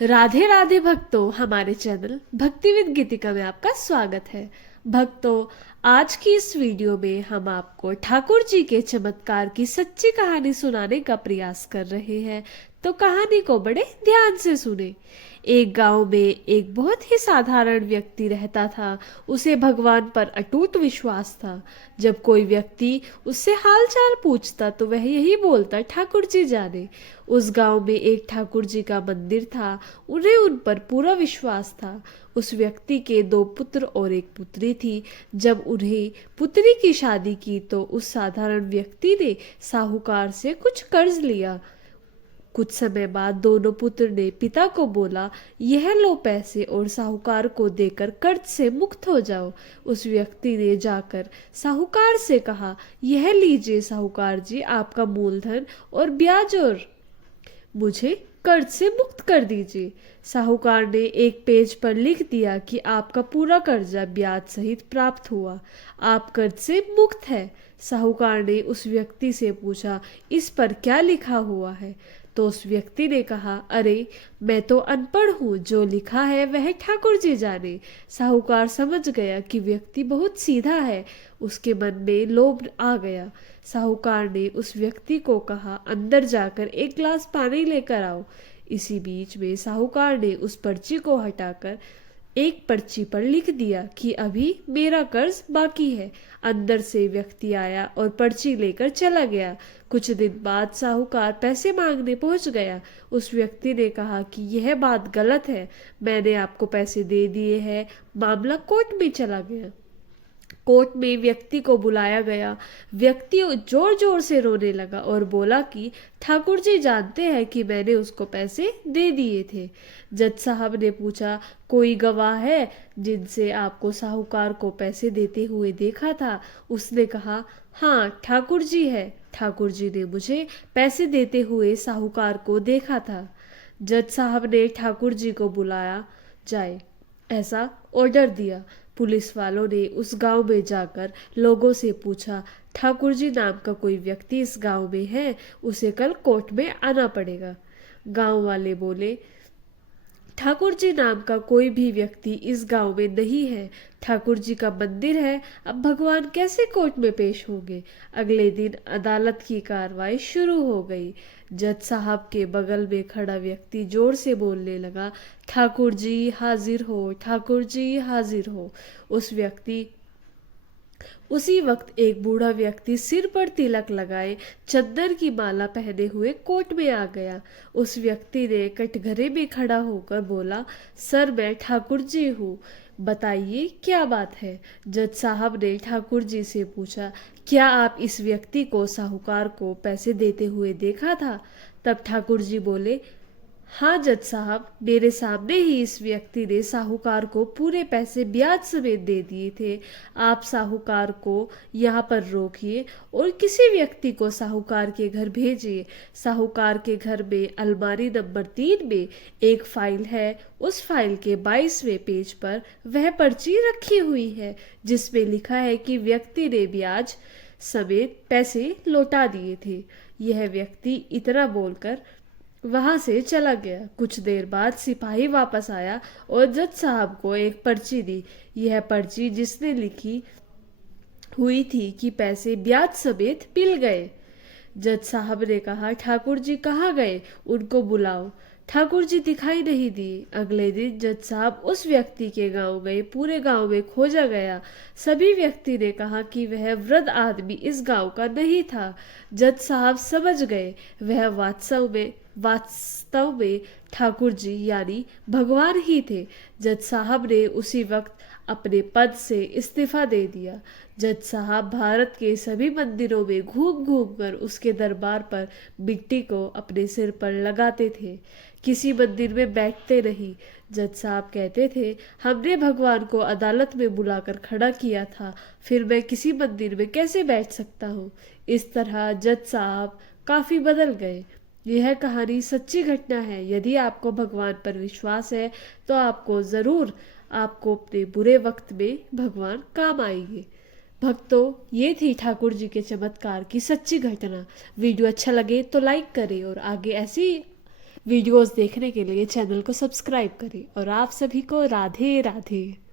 राधे राधे भक्तों, हमारे चैनल भक्ति विद गीतिका में आपका स्वागत है। भक्तों, आज की इस वीडियो में हम आपको ठाकुर जी के चमत्कार की सच्ची कहानी सुनाने का प्रयास कर रहे हैं, तो कहानी को बड़े ध्यान से सुने। एक गांव में एक बहुत ही साधारण व्यक्ति रहता था। उसे भगवान पर अटूट विश्वास था। जब कोई व्यक्ति उससे हालचाल पूछता तो वह यही बोलता, ठाकुर जी जाने। उस गांव में एक ठाकुर जी का मंदिर था। उन्हें उन पर पूरा विश्वास था। उस व्यक्ति के 2 पुत्र और एक पुत्री थी। जब उन्हें पुत्री की शादी की तो उस साधारण व्यक्ति ने साहूकार से कुछ कर्ज लिया। कुछ समय बाद दोनों पुत्र ने पिता को बोला, यह लो पैसे और साहूकार को देकर कर्ज से मुक्त हो जाओ। उस व्यक्ति ने जाकर साहूकार से कहा, यह लीजिए साहूकार जी, आपका मूलधन और ब्याज, और मुझे कर्ज से मुक्त कर दीजिए। साहूकार ने एक पेज पर लिख दिया कि आपका पूरा कर्जा ब्याज सहित प्राप्त हुआ, आप कर्ज से मुक्त है। साहूकार ने उस व्यक्ति से पूछा, इस पर क्या लिखा हुआ है? तो उस व्यक्ति ने कहा, अरे मैं तो अनपढ़ हूँ, जो लिखा है वह ठाकुर जी जाने। साहूकार समझ गया कि व्यक्ति बहुत सीधा है। उसके मन में लोभ आ गया। साहूकार ने उस व्यक्ति को कहा, अंदर जाकर एक गिलास पानी लेकर आओ। इसी बीच में साहूकार ने उस पर्ची को हटाकर एक पर्ची पर लिख दिया कि अभी मेरा कर्ज बाकी है। अंदर से व्यक्ति आया और पर्ची लेकर चला गया। कुछ दिन बाद साहूकार पैसे मांगने पहुंच गया। उस व्यक्ति ने कहा कि यह बात गलत है, मैंने आपको पैसे दे दिए हैं। मामला कोर्ट में चला गया। कोर्ट में व्यक्ति को बुलाया गया। व्यक्ति जोर जोर से रोने लगा और बोला कि ठाकुर जी जानते हैं कि मैंने उसको पैसे दे दिए थे। जज साहब ने पूछा, कोई गवाह है जिनसे आपको साहूकार को पैसे देते हुए देखा था? उसने कहा, हाँ ठाकुर जी है। ठाकुर जी ने मुझे पैसे देते हुए साहूकार को देखा था। जज साहब ने ठाकुर जी को बुलाया जाए ऐसा ऑर्डर दिया। पुलिस वालों ने उस गांव में जाकर लोगों से पूछा, ठाकुर जी नाम का कोई व्यक्ति इस गांव में है? उसे कल कोर्ट में आना पड़ेगा। गांव वाले बोले, ठाकुर जी नाम का कोई भी व्यक्ति इस गांव में नहीं है। ठाकुर जी का मंदिर है, अब भगवान कैसे कोर्ट में पेश होंगे? अगले दिन अदालत की कार्रवाई शुरू हो गई। जज साहब के बगल में खड़ा व्यक्ति जोर से बोलने लगा, ठाकुर जी हाजिर हो, ठाकुर जी हाजिर हो। उसी वक्त एक बूढ़ा व्यक्ति सिर पर तिलक लगाए, चद्दर की माला पहने हुए कोर्ट में आ गया। उस व्यक्ति ने कटघरे में खड़ा होकर बोला, सर मैं ठाकुर जी हूँ, बताइए क्या बात है? जज साहब ने ठाकुर जी से पूछा, क्या आप इस व्यक्ति को साहूकार को पैसे देते हुए देखा था? तब ठाकुर जी बोले, हाँ जज साहब, मेरे सामने ही इस व्यक्ति ने साहूकार को पूरे पैसे ब्याज समेत दे दिए थे। आप साहूकार को यहाँ पर रोकिए और किसी व्यक्ति को साहूकार के घर भेजिए। साहूकार के घर में अलमारी नंबर 3 में एक फाइल है। उस फाइल के 22वें पेज पर वह पर्ची रखी हुई है जिसमें लिखा है कि व्यक्ति ने ब्याज समेत पैसे लौटा दिए थे। यह व्यक्ति इतना बोलकर वहां से चला गया। कुछ देर बाद सिपाही वापस आया और जज साहब को एक पर्ची दी। यह पर्ची जिसने लिखी हुई थी कि पैसे ब्याज समेत मिल गए। जज साहब ने कहा, ठाकुर जी कहाँ गए? उनको बुलाओ। ठाकुर जी दिखाई नहीं दिए। अगले दिन जज साहब उस व्यक्ति के गांव गए। पूरे गांव में खोजा गया। सभी व्यक्ति ने कहा कि वह वृद्ध आदमी इस गांव का नहीं था। जज साहब समझ गए वह वास्तव में ठाकुर जी यानी भगवान ही थे। जज साहब ने उसी वक्त अपने पद से इस्तीफा दे दिया। जज साहब भारत के सभी मंदिरों में घूम घूम कर उसके दरबार पर मिट्टी को अपने सिर पर लगाते थे। किसी मंदिर में बैठते नहीं। जज साहब कहते थे, हमने भगवान को अदालत में बुलाकर खड़ा किया था, फिर मैं किसी मंदिर में कैसे बैठ सकता हूँ? इस तरह जज साहब काफी बदल गए। यह कहानी सच्ची घटना है। यदि आपको भगवान पर विश्वास है तो आपको अपने बुरे वक्त में भगवान काम आएंगे। भक्तों, ये थी ठाकुर जी के चमत्कार की सच्ची घटना। वीडियो अच्छा लगे तो लाइक करें और आगे ऐसी वीडियोस देखने के लिए चैनल को सब्सक्राइब करें और आप सभी को राधे राधे।